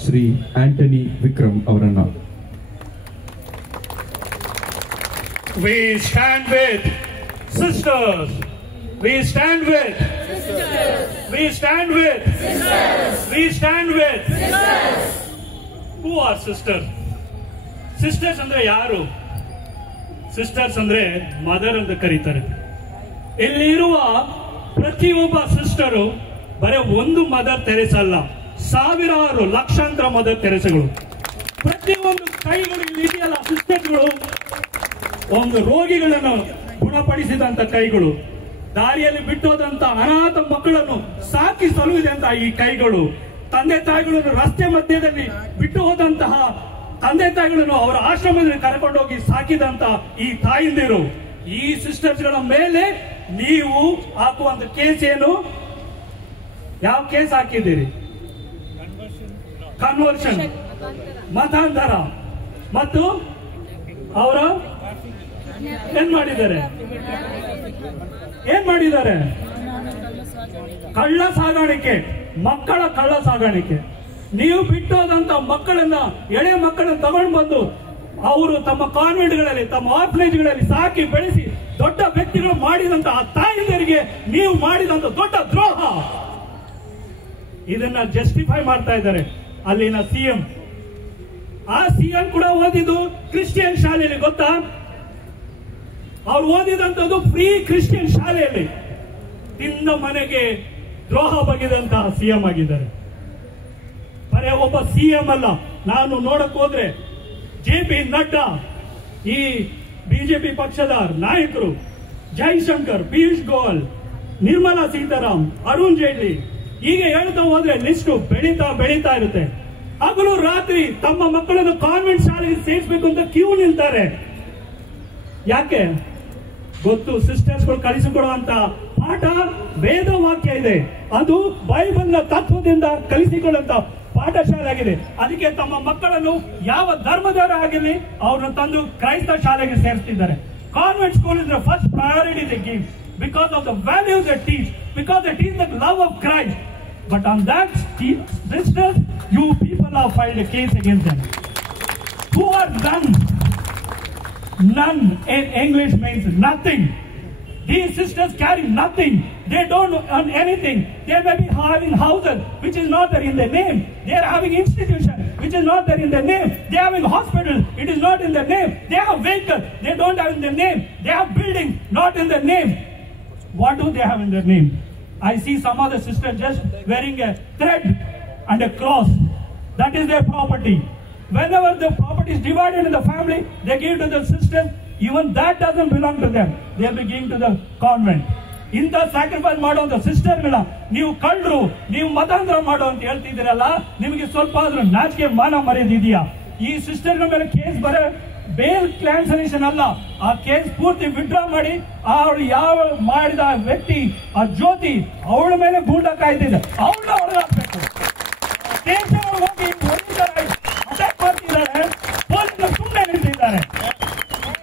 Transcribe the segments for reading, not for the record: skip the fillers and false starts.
Shri Antony Vikram ಅವರನ್ನು We stand with sisters. We stand with sisters. We stand with sisters. We stand with sisters. Who are sisters? Sisters andre yaru? Sisters andre mother ಅಂತ ಕರೀತಾರೆ. ಇಲ್ಲಿರುವ ಪ್ರತಿಯೊಬ್ಬ sister ಬರೀ ಒಂದು mother ತೆರೆಸ ಅಲ್ಲ, ಸಾವಿರಾರು ಲಕ್ಷಾಂತರ ಮದರ್ ತೆರೆಸಗಳು. ಪ್ರತಿಯೊಂದು ಕೈಗಳು ಇಲ್ಲಿ ಇದೆಯಲ್ಲ ಸಿಸ್ಟರ್ಗಳು, ಒಂದು ರೋಗಿಗಳನ್ನು ಗುಣಪಡಿಸಿದಂತ ಕೈಗಳು, ದಾರಿಯಲ್ಲಿ ಬಿಟ್ಟೋದಂತ ಅನಾಥ ಮಕ್ಕಳನ್ನು ಸಾಕಿ ಸಲುಹಿದಂತ ಈ ಕೈಗಳು, ತಂದೆ ತಾಯಿಗಳನ್ನು ರಸ್ತೆ ಮಧ್ಯದಲ್ಲಿ ಬಿಟ್ಟು ಹೋದಂತಹ ತಂದೆ ತಾಯಿಗಳನ್ನು ಅವರ ಆಶ್ರಮದಲ್ಲಿ ಕರ್ಕೊಂಡೋಗಿ ಸಾಕಿದಂತ ಈ ತಾಯಿಂದಿರು, ಈ ಸಿಸ್ಟರ್ಸ್ ಗಳ ಮೇಲೆ ನೀವು ಹಾಕುವಂತ ಕೇಸ್ ಏನು? ಯಾವ ಕೇಸ್ ಹಾಕಿದ್ದೀರಿ? ಕನ್ವರ್ಷನ್, ಮತಾಂತರ. ಮತ್ತು ಅವರ ಏನ್ ಮಾಡಿದ್ದಾರೆ? ಕಳ್ಳ ಸಾಗಾಣಿಕೆ, ಮಕ್ಕಳ ಕಳ್ಳ ಸಾಗಾಣಿಕೆ. ನೀವು ಬಿಟ್ಟೋದಂತ ಮಕ್ಕಳನ್ನ, ಎಳೆ ಮಕ್ಕಳನ್ನ ತಗೊಂಡು ಬಂದು ಅವರು ತಮ್ಮ ಕಾನ್ವೆಂಟ್ಗಳಲ್ಲಿ, ತಮ್ಮ ಆರ್ಫನೇಜ್ಗಳಲ್ಲಿ ಸಾಕಿ ಬೆಳೆಸಿ ದೊಡ್ಡ ವ್ಯಕ್ತಿಗಳು ಮಾಡಿದಂತಹ ತಾಯಿಯರಿಗೆ ನೀವು ಮಾಡಿದಂತ ದೊಡ್ಡ ದ್ರೋಹ. ಇದನ್ನ ಜಸ್ಟಿಫೈ ಮಾಡ್ತಾ ಇದ್ದಾರೆ ಅಲ್ಲಿನ ಸಿಎಂ. ಆ ಸಿಎಂ ಕೂಡ ಓದಿದ್ದು ಕ್ರಿಶ್ಚಿಯನ್ ಶಾಲೆಯಲ್ಲಿ, ಗೊತ್ತಾ? ಅವ್ರು ಓದಿದಂತದ್ದು ಫ್ರೀ ಕ್ರಿಶ್ಚಿಯನ್ ಶಾಲೆಯಲ್ಲಿ. ತಿಂದ ಮನೆಗೆ ದ್ರೋಹ ಬಗೆದಂತಹ ಸಿಎಂ ಆಗಿದ್ದಾರೆ. ಬರೇ ಒಬ್ಬ ಸಿಎಂ ಅಲ್ಲ, ನಾನು ನೋಡಕ್ ಹೋದ್ರೆ ಜೆ.ಪಿ. ನಡ್ಡಾ, ಈ ಬಿಜೆಪಿ ಪಕ್ಷದ ನಾಯಕರು, ಜೈಶಂಕರ್, ಪಿಯೂಷ್ ಗೋಯಲ್, ನಿರ್ಮಲಾ ಸೀತಾರಾಮ್, ಅರುಣ್ ಜೇಟ್ಲಿ, ಹೀಗೆ ಹೇಳ್ತಾ ಹೋದ್ರೆ ಲಿಸ್ಟ್ ಬೆಳೀತಾ ಇರುತ್ತೆ. ಹಗಲು ರಾತ್ರಿ ತಮ್ಮ ಮಕ್ಕಳನ್ನು ಕಾನ್ವೆಂಟ್ ಶಾಲೆಗೆ ಸೇರಿಸಬೇಕು ಅಂತ ಕ್ಯೂ ನಿಲ್ತಾರೆ. ಯಾಕೆ ಗೊತ್ತು? ಸಿಸ್ಟರ್ಸ್ಗಳು ಕಲಿಸಿಕೊಡುವಂತ ಪಾಠ ವೇದ ವಾಕ್ಯ ಇದೆ, ಅದು ಬೈಬಲ್ನ ತತ್ವದಿಂದ ಕಲಿಸಿಕೊಳ್ಳುವಂತ ಪಾಠಶಾಲೆ ಆಗಿದೆ. ಅದಕ್ಕೆ ತಮ್ಮ ಮಕ್ಕಳನ್ನು ಯಾವ ಧರ್ಮದವರ ಆಗಿರಲಿ ಅವ್ರನ್ನ ತಂದು ಕ್ರೈಸ್ತ ಶಾಲೆಗೆ ಸೇರಿಸ್ತಿದ್ದಾರೆ. Convent school is the first priority they give because of the values they teach, because they teach the love of Christ. But on that, sisters, you people have filed a case against them. Who are nuns? Nun in English means nothing. These sisters carry nothing. They don't earn anything. They may be having houses which is not there in their name. They are having institution which is not there in their name. They are having hospitals. It is not in their name. They have vehicles. They don't have in their name. They have buildings not in their name. What do they have in their name? I see some other sisters just wearing a thread and a cross. That is their property. Whenever the property is divided in the family, they give to the sisters. Even that doesn't belong to them. They are giving to the convent. ಇಂಥ sacrifice ಮಾಡುವಂತ ಸಿಸ್ಟರ್ಗಳ ನೀವು ಕಳ್ಳರು, ನೀವು ಮತಾಂತರ ಮಾಡೋ ಅಂತ ಹೇಳ್ತಿದ್ದೀರಲ್ಲ, ನಿಮಗೆ ಸ್ವಲ್ಪ ಆದ್ರೂ ನಾಚಿಕೆ ಮಾನ ಮರ್ಯಾದಿದೆಯಾ? ಈ ಸಿಸ್ಟರ್ಗಳ ಮೇಲೆ ಕೇಸ್ ಬರೋ ಬೇಲ್ ಕ್ಯಾನ್ಸಲೇಷನ್ ಅಲ್ಲ, ಆ ಕೇಸ್ ಪೂರ್ತಿ ವಿಡ್ರಾ ಮಾಡಿ ಅವಳು ಯಾವ ಮಾಡಿದ ವ್ಯಕ್ತಿ ಆ ಜ್ಯೋತಿ ಅವಳ ಮೇಲೆ ಗೂಂಡ ಕಾಯ್ತಿದೆ, ಅವಳನ್ನ ಹೊರಗಾಕ್ಬೇಕು. ಹೋಗಿ ಅಟ್ಯಾಕ್ ಮಾಡ್ತಿದ್ದಾರೆ, ಪೊಲೀಸರು ಸುಮ್ಮನೆ ನಿಂತಿದ್ದಾರೆ.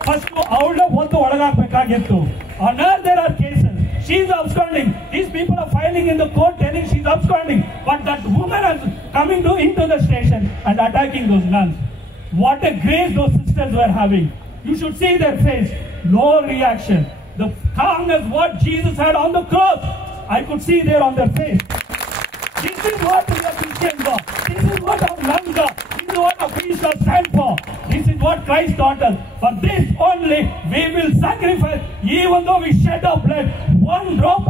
ಫಸ್ಟ್ ಅವಳನ್ನ ಹೊತ್ತು ಒಳಗಾಕ್ಬೇಕಾಗಿತ್ತು. On her there are cases. She is absconding. These people are filing in the court telling she is absconding. But that woman is coming into the station and attacking those nuns. What a grace those sisters were having. You should see their face. No reaction. The calmness what Jesus had on the cross, I could see there on their face. This is what we are Christian God. This is what our nuns God. This is what our priests are stand for. This is what Christ taught us. For this only we will sacrifice, even though we shed our blood. One drop